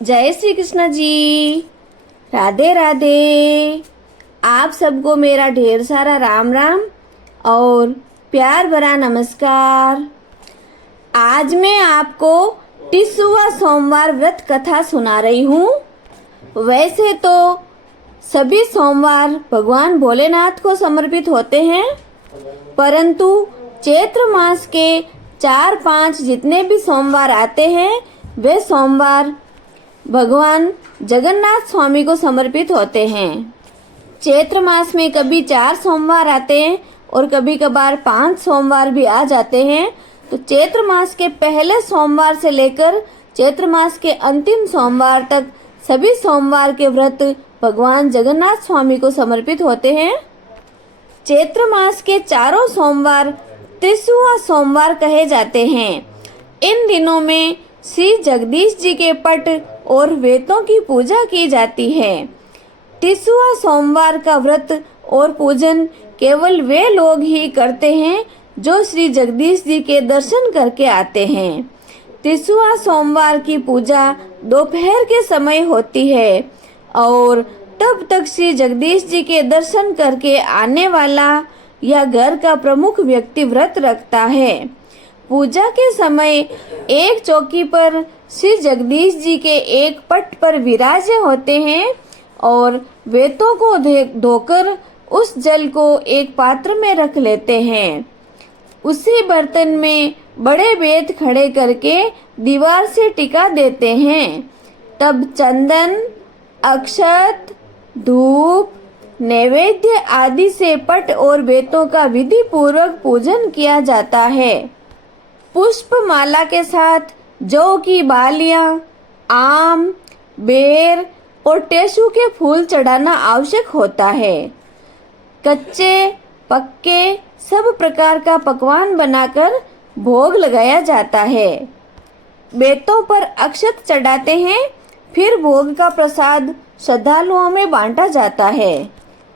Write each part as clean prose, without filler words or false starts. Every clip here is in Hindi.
जय श्री कृष्ण जी। राधे राधे। आप सबको मेरा ढेर सारा राम राम और प्यार भरा नमस्कार। आज मैं आपको 30वां सोमवार व्रत कथा सुना रही हूँ। वैसे तो सभी सोमवार भगवान भोलेनाथ को समर्पित होते हैं, परंतु चैत्र मास के 4-5 जितने भी सोमवार आते हैं वे सोमवार भगवान जगन्नाथ स्वामी को समर्पित होते हैं। चैत्र मास में कभी 4 सोमवार आते हैं और कभी कभार 5 सोमवार भी आ जाते हैं। तो चैत्र मास के पहले सोमवार से लेकर चैत्र मास के अंतिम सोमवार तक सभी सोमवार के व्रत भगवान जगन्नाथ स्वामी को समर्पित होते हैं। चैत्र मास के चारों सोमवार 30वां सोमवार कहे जाते हैं। इन दिनों में श्री जगदीश जी के पट और वेतों की पूजा की जाती है। 30वां सोमवार का व्रत और पूजन केवल वे लोग ही करते हैं जो श्री जगदीश जी के दर्शन करके आते हैं। 30वां सोमवार की पूजा दोपहर के समय होती है और तब तक श्री जगदीश जी के दर्शन करके आने वाला या घर का प्रमुख व्यक्ति व्रत रखता है। पूजा के समय एक चौकी पर श्री जगदीश जी के एक पट पर विराजे होते हैं और वेतों को धोकर उस जल को एक पात्र में रख लेते हैं। उसी बर्तन में बड़े बेत खड़े करके दीवार से टिका देते हैं। तब चंदन, अक्षत, धूप, नैवेद्य आदि से पट और बेतों का विधि पूर्वक पूजन किया जाता है। पुष्प माला के साथ जौ की बालियां, आम, बेर और टेसू के फूल चढ़ाना आवश्यक होता है। कच्चे पक्के सब प्रकार का पकवान बनाकर भोग लगाया जाता है। बेतों पर अक्षत चढ़ाते हैं, फिर भोग का प्रसाद श्रद्धालुओं में बांटा जाता है।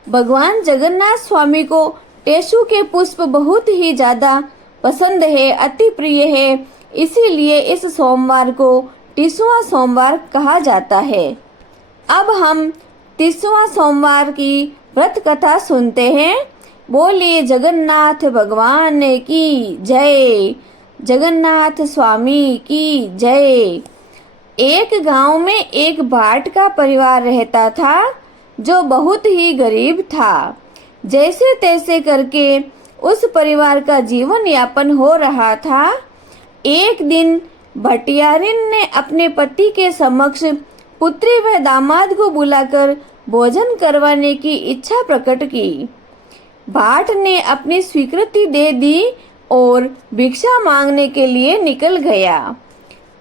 भगवान जगन्नाथ स्वामी को टेसू के पुष्प बहुत ही ज्यादा पसंद है, अति प्रिय है, इसीलिए इस सोमवार को 30वां सोमवार कहा जाता है। अब हम 30वां सोमवार की व्रत कथा सुनते हैं। बोलिए जगन्नाथ भगवान की जय, जगन्नाथ स्वामी की जय। एक गांव में एक भाट का परिवार रहता था जो बहुत ही गरीब था। जैसे तैसे करके उस परिवार का जीवन यापन हो रहा था। एक दिन भटियारिन ने अपने पति के समक्ष पुत्री व दामाद को बुलाकर भोजन करवाने की इच्छा प्रकट की। भाट ने अपनी स्वीकृति दे दी और भिक्षा मांगने के लिए निकल गया।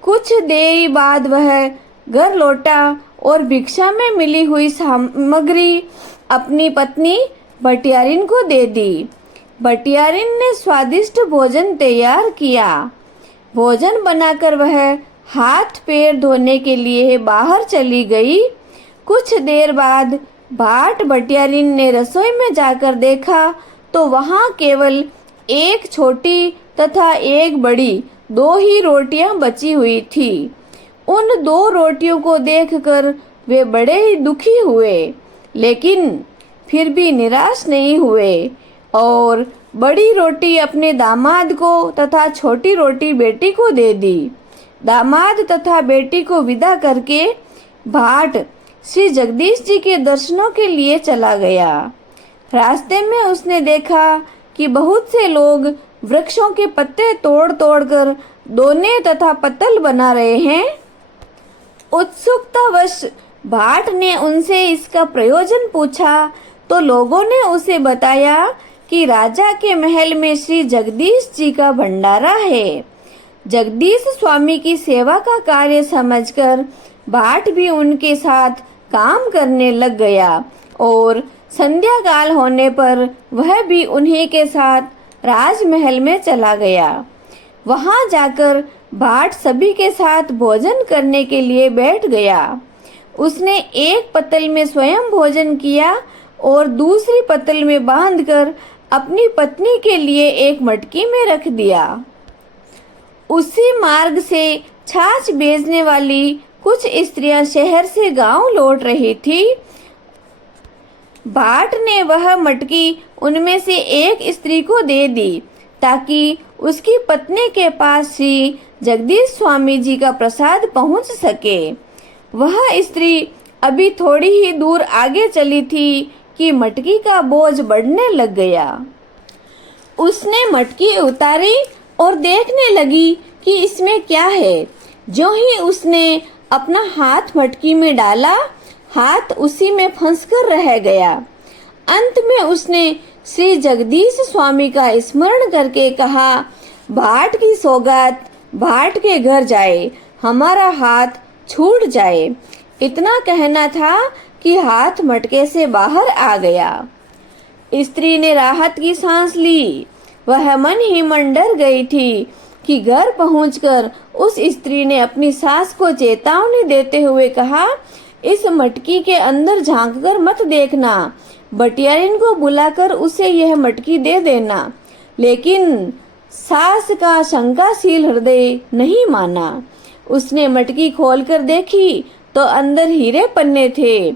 कुछ देर बाद वह घर लौटा और भिक्षा में मिली हुई सामग्री अपनी पत्नी भटियारिन को दे दी। भटियारिन ने स्वादिष्ट भोजन तैयार किया। भोजन बनाकर वह हाथ पैर धोने के लिए बाहर चली गई। कुछ देर बाद भाट भटियारिन ने रसोई में जाकर देखा तो वहां केवल एक छोटी तथा एक बड़ी 2 ही रोटियां बची हुई थी। उन 2 रोटियों को देखकर वे बड़े ही दुखी हुए, लेकिन फिर भी निराश नहीं हुए और बड़ी रोटी अपने दामाद को तथा छोटी रोटी बेटी को दे दी। दामाद तथा बेटी को विदा करके भाट श्री जगदीश जी के दर्शनों के लिए चला गया। रास्ते में उसने देखा कि बहुत से लोग वृक्षों के पत्ते तोड़ तोड़ कर दोने तथा पत्तल बना रहे हैं। उत्सुकतावश भाट ने उनसे इसका प्रयोजन पूछा तो लोगों ने उसे बताया कि राजा के महल में श्री जगदीश जी का भंडारा है। जगदीश स्वामी की सेवा का कार्य समझकर भाट भी उनके साथ काम करने लग गया और संध्या काल होने पर वह भी उन्हीं के साथ राजमहल में चला गया। वहां जाकर भाट सभी के साथ भोजन करने के लिए बैठ गया। उसने एक पत्तल में स्वयं भोजन किया और दूसरी पत्तल में बांधकर अपनी पत्नी के लिए एक मटकी में रख दिया। उसी मार्ग से छाछ बेचने वाली कुछ स्त्रियां शहर से गांव लौट रही थी। भाट ने वह मटकी उनमें से एक स्त्री को दे दी ताकि उसकी पत्नी के पास श्री जगदीश स्वामी जी का प्रसाद पहुंच सके। वह स्त्री अभी थोड़ी ही दूर आगे चली थी कि मटकी का बोझ बढ़ने लग गया। उसने मटकी उतारी और देखने लगी कि इसमें क्या है। जो ही उसने अपना हाथ मटकी में डाला, हाथ उसी में फंसकर रह गया। अंत में उसने श्री जगदीश स्वामी का स्मरण करके कहा, भाट की सौगात भाट के घर जाए, हमारा हाथ छूट जाए। इतना कहना था कि हाथ मटके से बाहर आ गया। स्त्री ने राहत की सांस ली। वह मन ही मन डर गई थी कि घर पहुंचकर उस स्त्री ने अपनी सास को चेतावनी देते हुए कहा, इस मटकी के अंदर झांककर मत देखना, बटियारिन को बुलाकर उसे यह मटकी दे देना। लेकिन सास का शंकाशील हृदय नहीं माना। उसने मटकी खोलकर देखी तो अंदर हीरे पन्ने थे।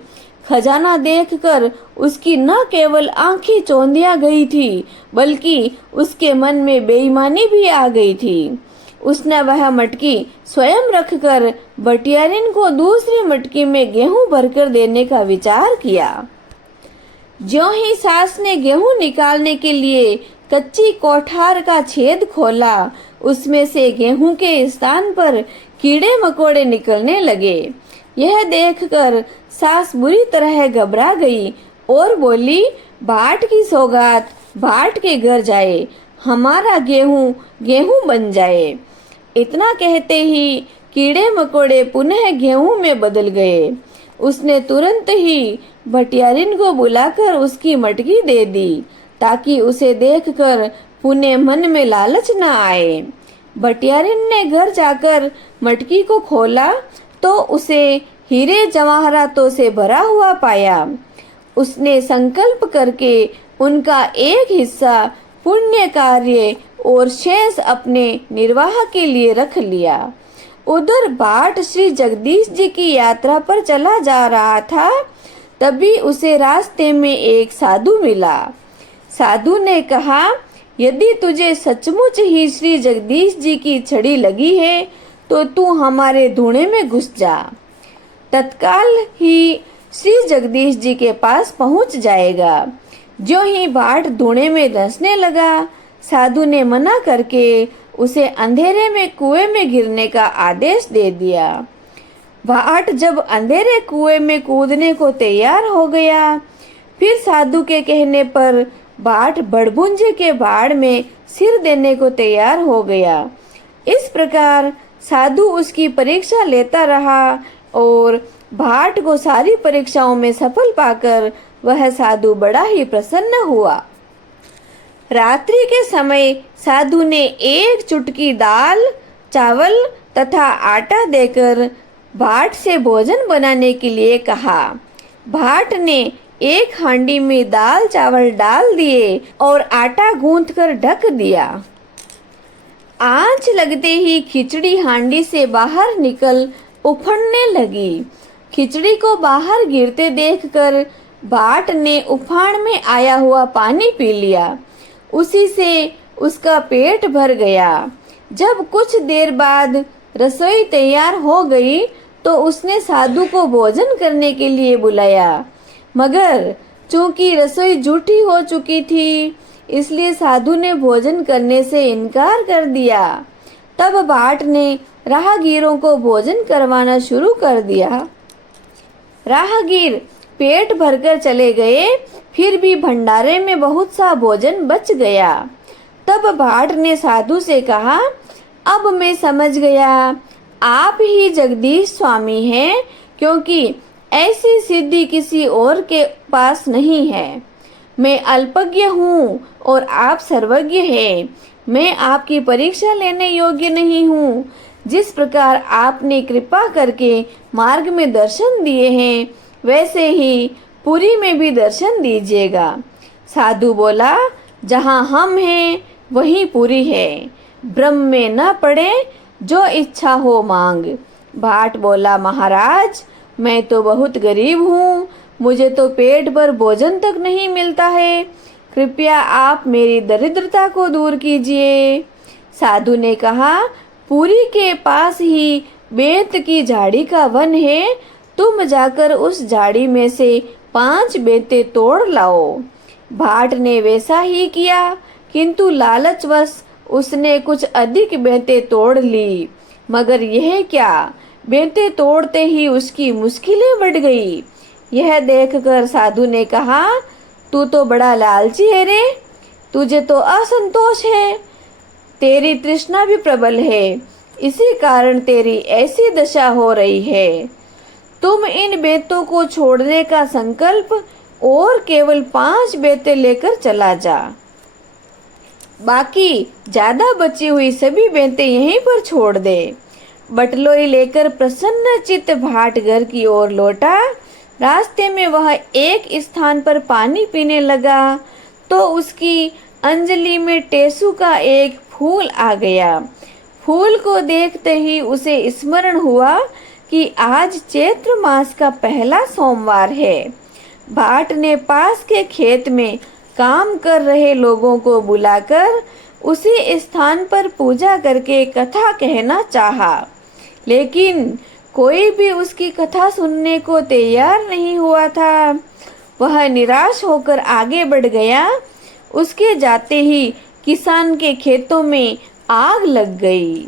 खजाना देखकर उसकी न केवल आंखें चौंधिया गई थी, बल्कि उसके मन में बेईमानी भी आ गई थी। उसने वह मटकी स्वयं रखकर बटियारिन को दूसरी मटकी में गेहूं भरकर देने का विचार किया। ज्यों ही सास ने गेहूं निकालने के लिए कच्ची कोठार का छेद खोला, उसमें से गेहूं के स्थान पर कीड़े मकोड़े निकलने लगे। यह देखकर सास बुरी तरह घबरा गई और बोली, भाट की सौगात भाट के घर जाए, हमारा गेहूं गेहूं बन जाए। इतना कहते ही कीड़े मकोड़े पुनः गेहूं में बदल गए। उसने तुरंत ही भटियारिन को बुलाकर उसकी मटकी दे दी ताकि उसे देखकर पुनः मन में लालच न आए। भटियारिन ने घर जाकर मटकी को खोला तो उसे हीरे जवाहरातों से भरा हुआ पाया। उसने संकल्प करके उनका एक हिस्सा पुण्य कार्य और शेष अपने निर्वाह के लिए रख लिया। उधर भाट श्री जगदीश जी की यात्रा पर चला जा रहा था। तभी उसे रास्ते में एक साधु मिला। साधु ने कहा, यदि तुझे सचमुच ही श्री जगदीश जी की छड़ी लगी है तो तू हमारे धूणे में घुस जा। तत्काल ही श्री जगदीश जी के पास पहुंच जाएगा। जो ही भाट धूणे में धंसने लगा, साधु ने मना करके उसे अंधेरे में कुएं में गिरने का आदेश दे दिया। भाट जब अंधेरे कुएं में कूदने को तैयार हो गया, फिर साधु के कहने पर भाट बड़भुंजे के भाड़ में सिर देने को तैयार हो गया। इस प्रकार साधु उसकी परीक्षा लेता रहा और भाट को सारी परीक्षाओं में सफल पाकर वह साधु बड़ा ही प्रसन्न हुआ। रात्रि के समय साधु ने एक चुटकी दाल, चावल तथा आटा देकर भाट से भोजन बनाने के लिए कहा। भाट ने एक हांडी में दाल चावल डाल दिए और आटा गूंथकर ढक दिया। आंच लगते ही खिचड़ी हांडी से बाहर निकल उफड़ने लगी। खिचड़ी को बाहर गिरते देखकर भाट ने उफान में आया हुआ पानी पी लिया। उसी से उसका पेट भर गया। जब कुछ देर बाद रसोई तैयार हो गई तो उसने साधु को भोजन करने के लिए बुलाया, मगर चूंकि रसोई जूठी हो चुकी थी, इसलिए साधु ने भोजन करने से इनकार कर दिया। तब भाट ने राहगीरों को भोजन करवाना शुरू कर दिया। राहगीर पेट भरकर चले गए, फिर भी भंडारे में बहुत सा भोजन बच गया। तब भाट ने साधु से कहा, अब मैं समझ गया आप ही जगदीश स्वामी हैं, क्योंकि ऐसी सिद्धि किसी और के पास नहीं है। मैं अल्पज्ञ हूँ और आप सर्वज्ञ हैं। मैं आपकी परीक्षा लेने योग्य नहीं हूँ। जिस प्रकार आपने कृपा करके मार्ग में दर्शन दिए हैं, वैसे ही पुरी में भी दर्शन दीजिएगा। साधु बोला, जहाँ हम हैं वहीं पुरी है। ब्रह्म में न पड़े, जो इच्छा हो मांग। भाट बोला, महाराज मैं तो बहुत गरीब हूँ, मुझे तो पेट भर भोजन तक नहीं मिलता है, कृपया आप मेरी दरिद्रता को दूर कीजिए। साधु ने कहा, पुरी के पास ही बेंत की झाड़ी का वन है, तुम जाकर उस झाड़ी में से 5 बेंतें तोड़ लाओ। भाट ने वैसा ही किया, किंतु लालचवश उसने कुछ अधिक बेंतें तोड़ ली, मगर यह क्या, बेंतें तोड़ते ही उसकी मुश्किलें बढ़ गई। यह देखकर साधु ने कहा, तू तो बड़ा लालची है रे, तुझे तो असंतोष है, तेरी तृष्णा भी प्रबल है, इसी कारण तेरी ऐसी दशा हो रही है। तुम इन बेंतों को छोड़ने का संकल्प और केवल 5 बेंतें लेकर चला जा, बाकी ज्यादा बची हुई सभी बेंतें यहीं पर छोड़ दे। बटलोई लेकर प्रसन्न चित्त भाट घर की ओर लौटा। रास्ते में वह एक स्थान पर पानी पीने लगा तो उसकी अंजलि में टेसू का एक फूल आ गया। फूल को देखते ही उसे स्मरण हुआ कि आज चैत्र मास का पहला सोमवार है। भाट ने पास के खेत में काम कर रहे लोगों को बुलाकर उसी स्थान पर पूजा करके कथा कहना चाहा, लेकिन कोई भी उसकी कथा सुनने को तैयार नहीं हुआ था। वह निराश होकर आगे बढ़ गया। उसके जाते ही किसान के खेतों में आग लग गई,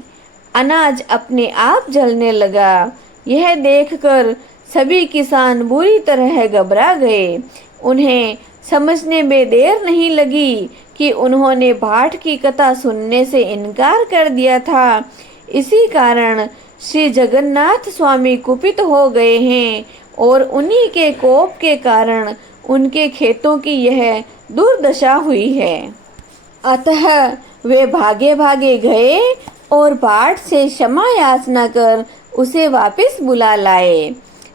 अनाज अपने आप जलने लगा। यह देखकर सभी किसान बुरी तरह घबरा गए। उन्हें समझने में देर नहीं लगी कि उन्होंने भाट की कथा सुनने से इनकार कर दिया था। इसी कारण श्री जगन्नाथ स्वामी कुपित हो गए हैं और उन्हीं के कोप के कारण उनके खेतों की यह दुर्दशा हुई है। अतः वे भागे भागे गए और भाट से क्षमा याचना कर उसे वापस बुला लाए।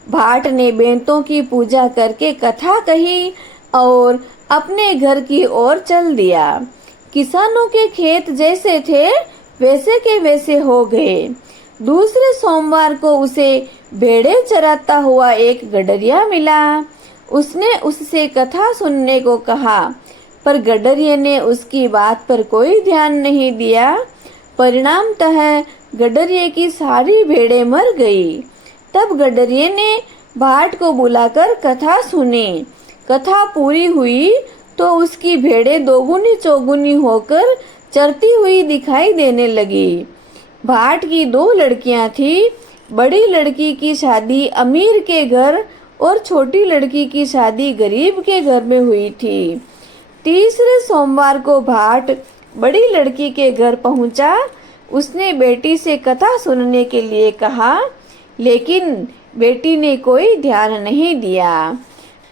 भाट ने बेंतों की पूजा करके कथा कही और अपने घर की ओर चल दिया। किसानों के खेत जैसे थे वैसे के वैसे हो गए। दूसरे सोमवार को उसे भेड़े चराता हुआ एक गडरिया मिला। उसने उससे कथा सुनने को कहा, पर गडरिये ने उसकी बात पर कोई ध्यान नहीं दिया। परिणामतः गडरिये की सारी भेड़ें मर गई। तब गडरिये ने भाट को बुलाकर कथा सुनी। कथा पूरी हुई तो उसकी भेड़ें दोगुनी चौगुनी होकर चरती हुई दिखाई देने लगी। भाट की 2 लड़कियां थी। बड़ी लड़की की शादी अमीर के घर और छोटी लड़की की शादी गरीब के घर में हुई थी। तीसरे सोमवार को भाट बड़ी लड़की के घर पहुंचा। उसने बेटी से कथा सुनने के लिए कहा, लेकिन बेटी ने कोई ध्यान नहीं दिया।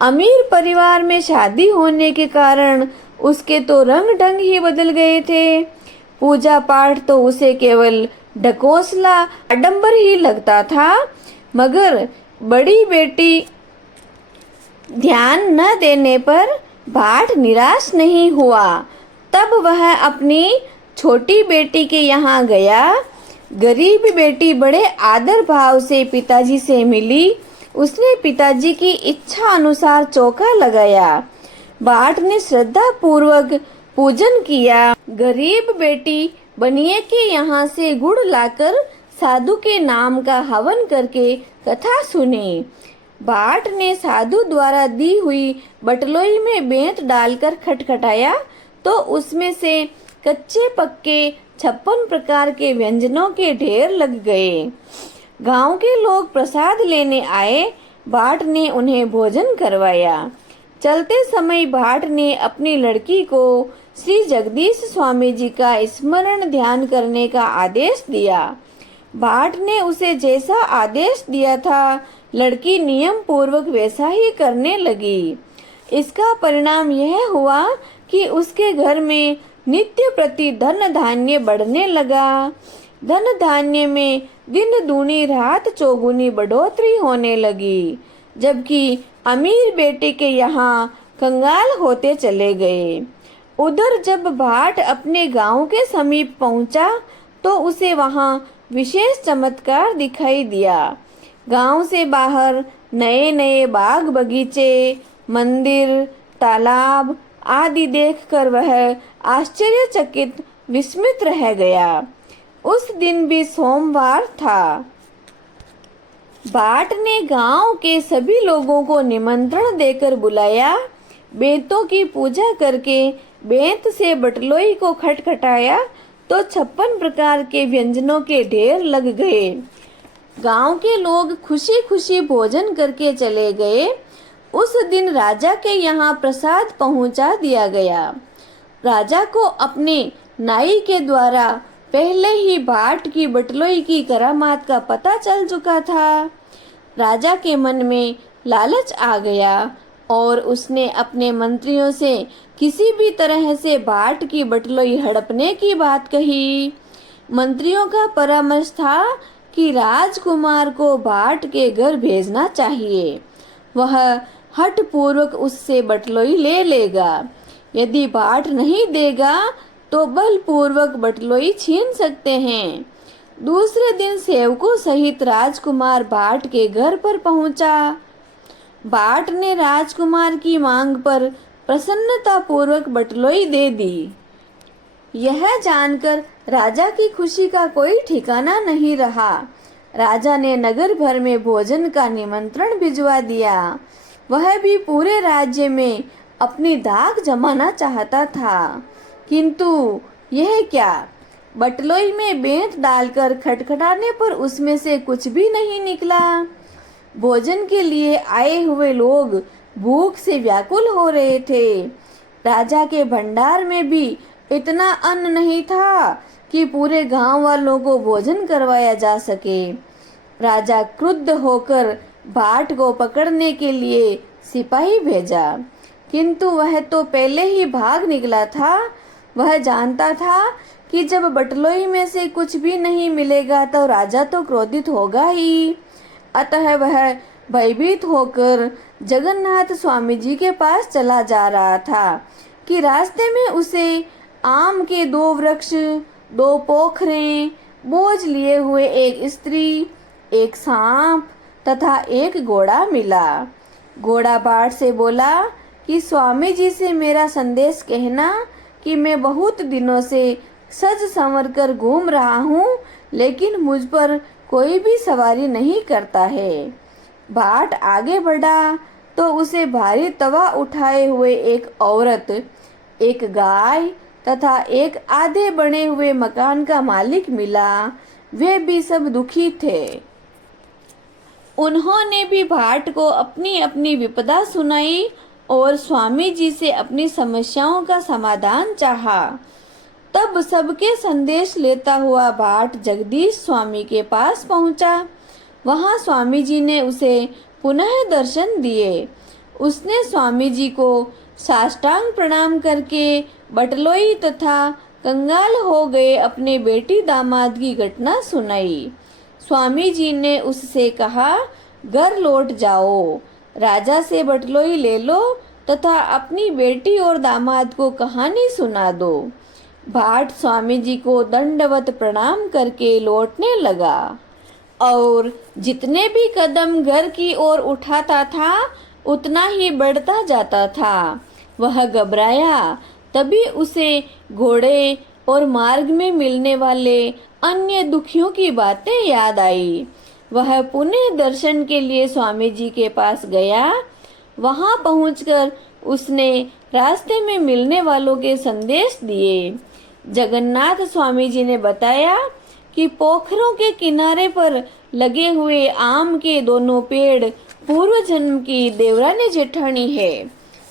अमीर परिवार में शादी होने के कारण उसके तो रंग ढंग ही बदल गए थे। पूजा पाठ तो उसे केवल ढकोसला आडंबर ही लगता था, मगर बड़ी बेटी ध्यान न देने पर भाट निराश नहीं हुआ। तब वह अपनी छोटी बेटी के यहाँ गया। गरीब बेटी बड़े आदर भाव से पिताजी से मिली। उसने पिताजी की इच्छा अनुसार चौका लगाया। भाट ने श्रद्धा पूर्वक पूजन किया। गरीब बेटी बनिए के यहाँ से गुड़ लाकर साधु के नाम का हवन करके कथा सुनी। भाट ने साधु द्वारा दी हुई बटलोई में बेंत डालकर खटखटाया तो उसमें से कच्चे पक्के 56 प्रकार के व्यंजनों के ढेर लग गए। गांव के लोग प्रसाद लेने आए। भाट ने उन्हें भोजन करवाया। चलते समय भाट ने अपनी लड़की को श्री जगदीश स्वामी जी का स्मरण ध्यान करने का आदेश दिया। भाट ने उसे जैसा आदेश दिया था लड़की नियम पूर्वक वैसा ही करने लगी। इसका परिणाम यह हुआ कि उसके घर में नित्य प्रति धन धान्य बढ़ने लगा। धन धान्य में दिन दूनी रात चौगुनी बढ़ोतरी होने लगी, जबकि अमीर बेटे के यहाँ कंगाल होते चले गए। उधर जब भाट अपने गांव के समीप पहुंचा तो उसे वहां विशेष चमत्कार दिखाई दिया। गांव से बाहर नए नए बाग बगीचे, मंदिर, तालाब आदि देखकर वह आश्चर्यचकित विस्मित रह गया। उस दिन भी सोमवार था। बाट ने गांव के सभी लोगों को निमंत्रण देकर बुलाया। बेंतों की पूजा करके बेंत से बटलोई को खटखटाया तो 56 प्रकार के व्यंजनों के ढेर लग गए। गांव के लोग खुशी खुशी भोजन करके चले गए। उस दिन राजा के यहाँ प्रसाद पहुंचा दिया गया। राजा को अपने नाई के द्वारा पहले ही बाट की बटलोई की करामात का पता चल चुका था। राजा के मन में लालच आ गया और उसने अपने मंत्रियों से किसी भी तरह से बाट की बटलोई हड़पने की बात कही। मंत्रियों का परामर्श था कि राजकुमार को बाट के घर भेजना चाहिए। वह हठ पूर्वक उससे बटलोई ले लेगा। यदि बाट नहीं देगा तो बलपूर्वक बटलोई छीन सकते हैं। दूसरे दिन सेवकों सहित राजकुमार बाट के घर पर पहुंचा। बाट ने राजकुमार की मांग पर प्रसन्नता पूर्वक बटलोई दे दी। यह जानकर राजा की खुशी का कोई ठिकाना नहीं रहा। राजा ने नगर भर में भोजन का निमंत्रण भिजवा दिया। वह भी पूरे राज्य में अपनी दाग जमाना चाहता था, किंतु यह क्या, बटलोई में बेंत डालकर खटखटाने पर उसमें से कुछ भी नहीं निकला। भोजन के लिए आए हुए लोग भूख से व्याकुल हो रहे थे। राजा के भंडार में भी इतना अन्न नहीं था कि पूरे गांव वालों को भोजन करवाया जा सके। राजा क्रुद्ध होकर बाट को पकड़ने के लिए सिपाही भेजा, किंतु वह तो पहले ही भाग निकला था। वह जानता था कि जब बटलोई में से कुछ भी नहीं मिलेगा तो राजा तो क्रोधित होगा ही। अतः वह भयभीत होकर जगन्नाथ स्वामी जी के पास चला जा रहा था कि रास्ते में उसे आम के 2 वृक्ष, 2 पोखरें, बोझ लिए हुए एक स्त्री, एक सांप तथा एक घोड़ा मिला। घोड़ा बाट से बोला कि स्वामी जी से मेरा संदेश कहना कि मैं बहुत दिनों से सज संवर कर घूम रहा हूँ, लेकिन मुझ पर कोई भी सवारी नहीं करता है। बाट आगे बढ़ा तो उसे भारी तवा उठाए हुए एक औरत, एक गाय तथा एक आधे बने हुए मकान का मालिक मिला। वे भी सब दुखी थे। उन्होंने भी बाट को अपनी अपनी विपदा सुनाई और स्वामी जी से अपनी समस्याओं का समाधान चाहा। तब सबके संदेश लेता हुआ बाट जगदीश स्वामी के पास पहुंचा। वहां स्वामी जी ने उसे पुनः दर्शन दिए। उसने स्वामी जी को साष्टांग प्रणाम करके बटलोई तथा कंगाल हो गए अपने बेटी दामाद की घटना सुनाई। स्वामी जी ने उससे कहा, घर लौट जाओ, राजा से बटलोई ले लो तथा अपनी बेटी और दामाद को कहानी सुना दो। बाट स्वामी जी को दंडवत प्रणाम करके लौटने लगा और जितने भी कदम घर की ओर उठाता था उतना ही बढ़ता जाता था। वह घबराया। तभी उसे घोड़े और मार्ग में मिलने वाले अन्य दुखियों की बातें याद आई। वह पुनः दर्शन के लिए स्वामी जी के पास गया। वहां पहुंचकर उसने रास्ते में मिलने वालों के संदेश दिए। जगन्नाथ स्वामी जी ने बताया कि पोखरों के किनारे पर लगे हुए आम के दोनों पेड़ पूर्व जन्म की देवरानी जेठानी है।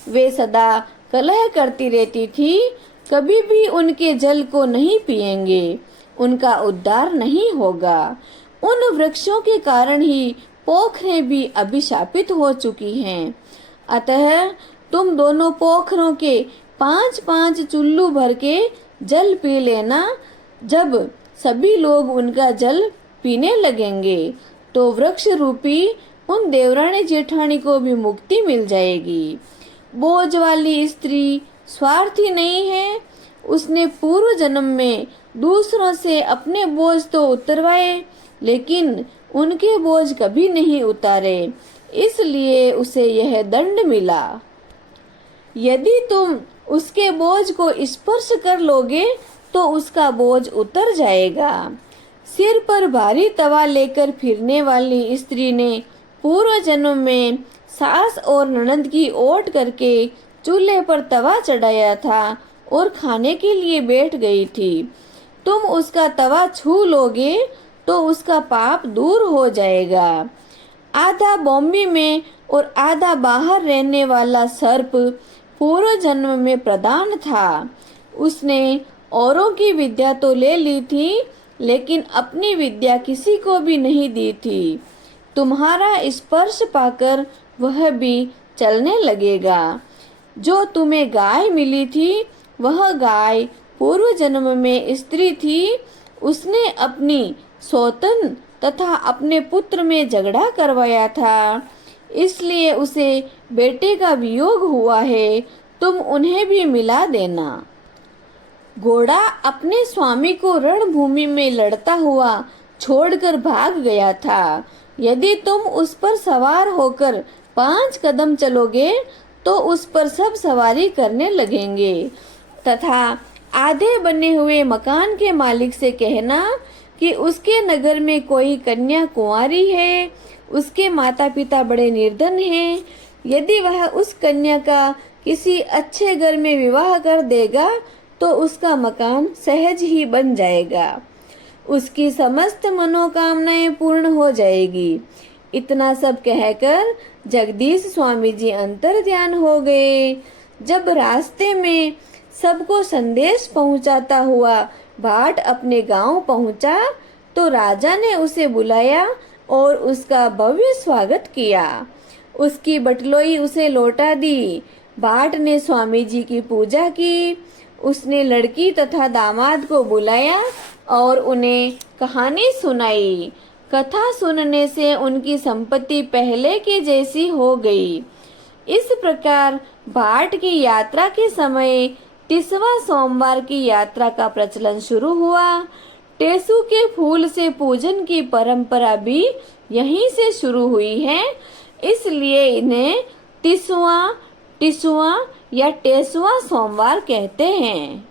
वे सदा कलह करती रहती थी, कभी भी उनके जल को नहीं पिएंगे, उनका उद्धार नहीं होगा। उन वृक्षों के कारण ही पोखरें भी अभिशापित हो चुकी हैं। अतः तुम दोनों पोखरों के 5-5 चुल्लू भर के जल पी लेना। जब सभी लोग उनका जल पीने लगेंगे तो वृक्ष रूपी उन देवरानी जेठानी को भी मुक्ति मिल जाएगी। बोझ वाली स्त्री स्वार्थी नहीं है, उसने पूर्व जन्म में दूसरों से अपने बोझ तो उतरवाए, लेकिन उनके बोझ कभी नहीं उतारे, इसलिए उसे यह दंड मिला। यदि तुम उसके बोझ को स्पर्श कर लोगे तो उसका बोझ उतर जाएगा। सिर पर भारी तवा लेकर फिरने वाली स्त्री ने पूर्व जन्म में सास और ननद की ओट करके चूल्हे पर तवा चढ़ाया था और खाने के लिए बैठ गई थी। तुम उसका तवा छू लोगे तो उसका पाप दूर हो जाएगा। आधा बॉम्बे में और आधा बाहर रहने वाला सर्प पूर्व जन्म में प्रधान था। उसने औरों की विद्या तो ले ली थी, लेकिन अपनी विद्या किसी को भी नहीं दी थी। तुम्हारा स्पर्श पाकर वह भी चलने लगेगा। जो तुम्हें गाय मिली थी, वह गाय पूर्व जन्म में स्त्री थी। उसने अपनी सौतन तथा अपने पुत्र में झगड़ा करवाया था, इसलिए उसे बेटे का वियोग हुआ है। तुम उन्हें भी मिला देना। घोड़ा अपने स्वामी को रणभूमि में लड़ता हुआ छोड़कर भाग गया था। यदि तुम उस पर सवार होकर 5 कदम चलोगे तो उस पर सब सवारी करने लगेंगे, तथा आधे बने हुए मकान के मालिक से कहना कि उसके नगर में कोई कन्या कुंवारी है, उसके माता पिता बड़े निर्धन हैं। यदि वह उस कन्या का किसी अच्छे घर में विवाह कर देगा तो उसका मकान सहज ही बन जाएगा, उसकी समस्त मनोकामनाएं पूर्ण हो जाएगी। इतना सब कहकर जगदीश स्वामी जी अंतर ध्यान हो गए। जब रास्ते में सबको संदेश पहुंचाता हुआ भाट अपने गांव पहुंचा तो राजा ने उसे बुलाया और उसका भव्य स्वागत किया। उसकी बटलोई उसे लौटा दी। भाट ने स्वामी जी की पूजा की। उसने लड़की तथा दामाद को बुलाया और उन्हें कहानी सुनाई। कथा सुनने से उनकी संपत्ति पहले के जैसी हो गई। इस प्रकार भाट की यात्रा के समय 30वां सोमवार की यात्रा का प्रचलन शुरू हुआ। टेसु के फूल से पूजन की परंपरा भी यहीं से शुरू हुई है, इसलिए इन्हें 30वां या टेसुवां सोमवार कहते हैं।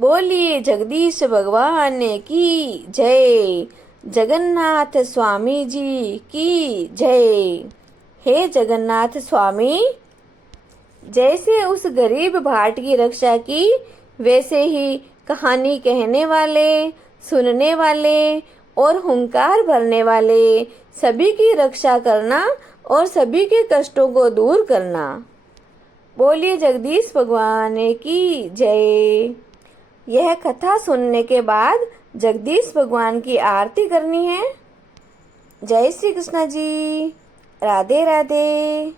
बोलिए जगदीश भगवान की जय। जगन्नाथ स्वामी जी की जय। हे जगन्नाथ स्वामी, जैसे उस गरीब भाट की रक्षा की, वैसे ही कहानी कहने वाले, सुनने वाले और हुंकार भरने वाले सभी की रक्षा करना और सभी के कष्टों को दूर करना। बोलिए जगदीश भगवान की जय। यह कथा सुनने के बाद जगदीश भगवान की आरती करनी है। जय श्री कृष्ण जी। राधे राधे।